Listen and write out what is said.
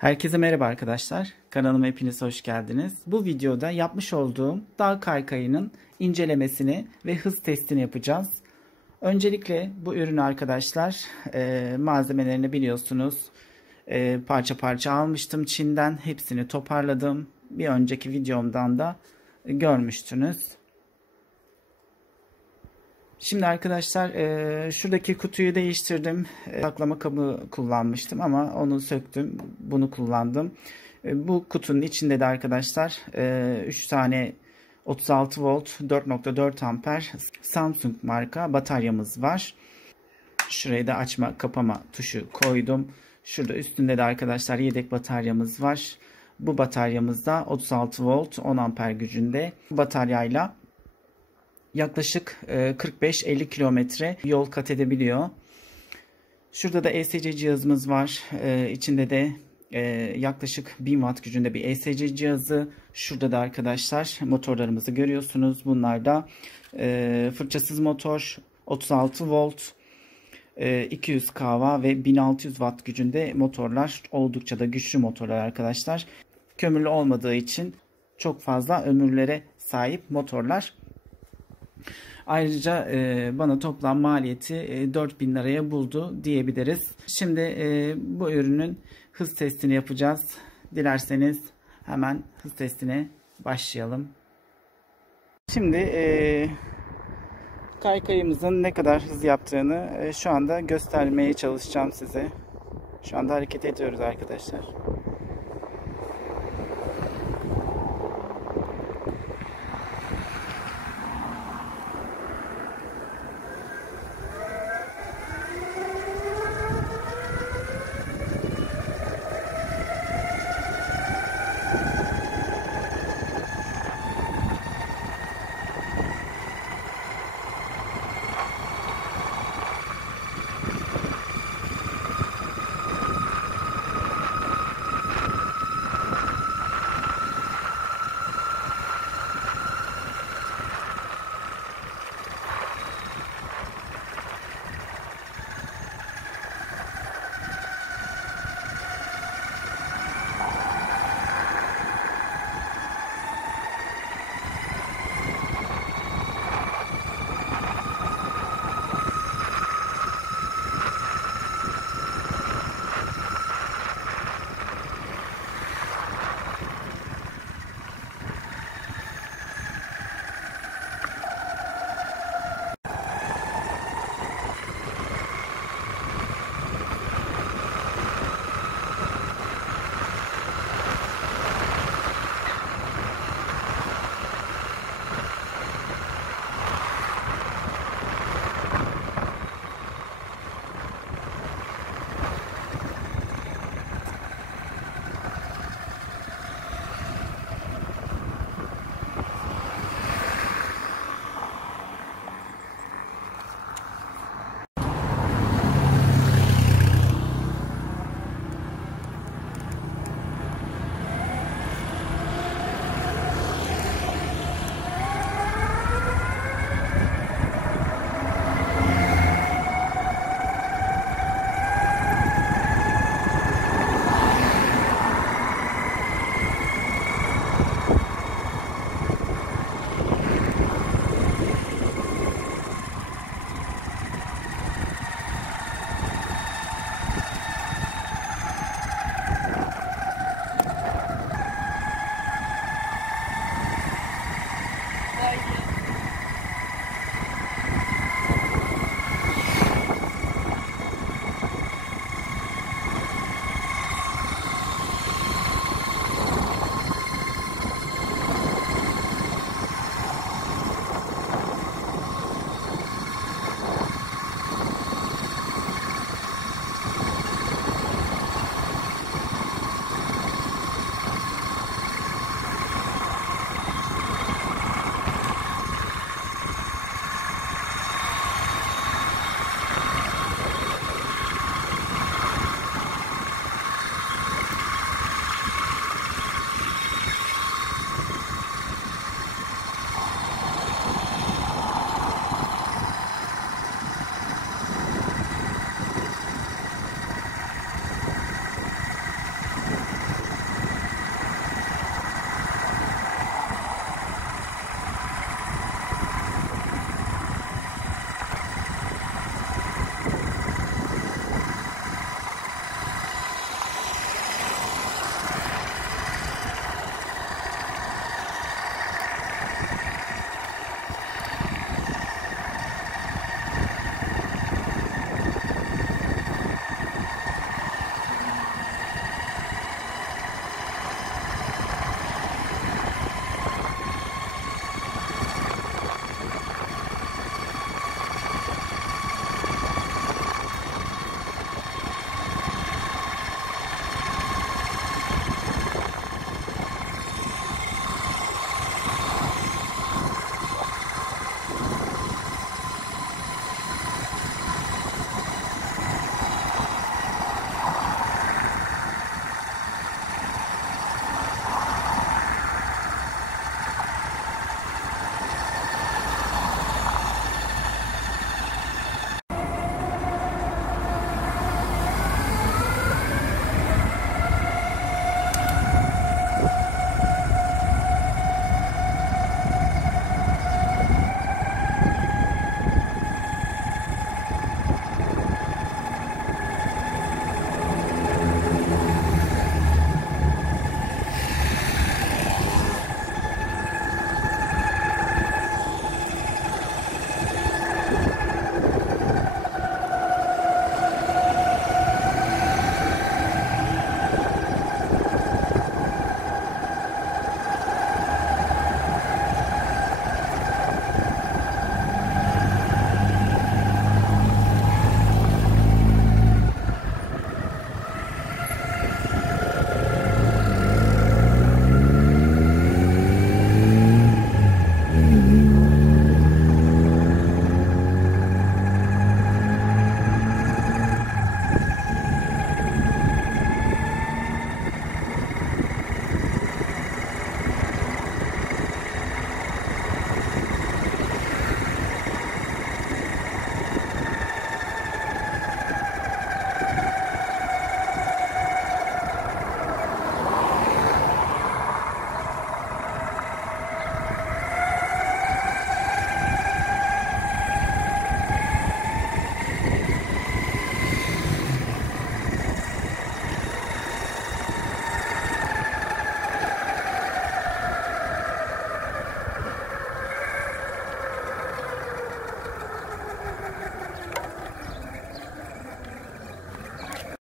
Herkese merhaba arkadaşlar. Kanalıma hepiniz hoş geldiniz. Bu videoda yapmış olduğum daha kaykayının incelemesini ve hız testini yapacağız. Öncelikle bu ürünü arkadaşlar malzemelerini biliyorsunuz. Parça parça almıştım Çin'den. Hepsini toparladım. Bir önceki videomdan da görmüştünüz. Şimdi arkadaşlar şuradaki kutuyu değiştirdim. Saklama kabı kullanmıştım ama onu söktüm. Bunu kullandım. Bu kutunun içinde de arkadaşlar 3 tane 36 volt 4.4 amper Samsung marka bataryamız var. Şuraya da açma kapama tuşu koydum. Şurada üstünde de arkadaşlar yedek bataryamız var. Bu bataryamızda 36 volt 10 amper gücünde. Bu bataryayla yaklaşık 45-50 kilometre yol kat edebiliyor. Şurada da ESC cihazımız var. İçinde de yaklaşık 1000 watt gücünde bir ESC cihazı. Şurada da arkadaşlar motorlarımızı görüyorsunuz. Bunlar da fırçasız motor, 36 volt, 200 kW ve 1600 watt gücünde motorlar. Oldukça da güçlü motorlar arkadaşlar. Kömürlü olmadığı için çok fazla ömürlere sahip motorlar. Ayrıca bana toplam maliyeti 4000 liraya buldu diyebiliriz. Şimdi bu ürünün hız testini yapacağız. Dilerseniz hemen hız testine başlayalım. Şimdi kaykayımızın ne kadar hız yaptığını şu anda göstermeye çalışacağım size. Şu anda hareket ediyoruz arkadaşlar.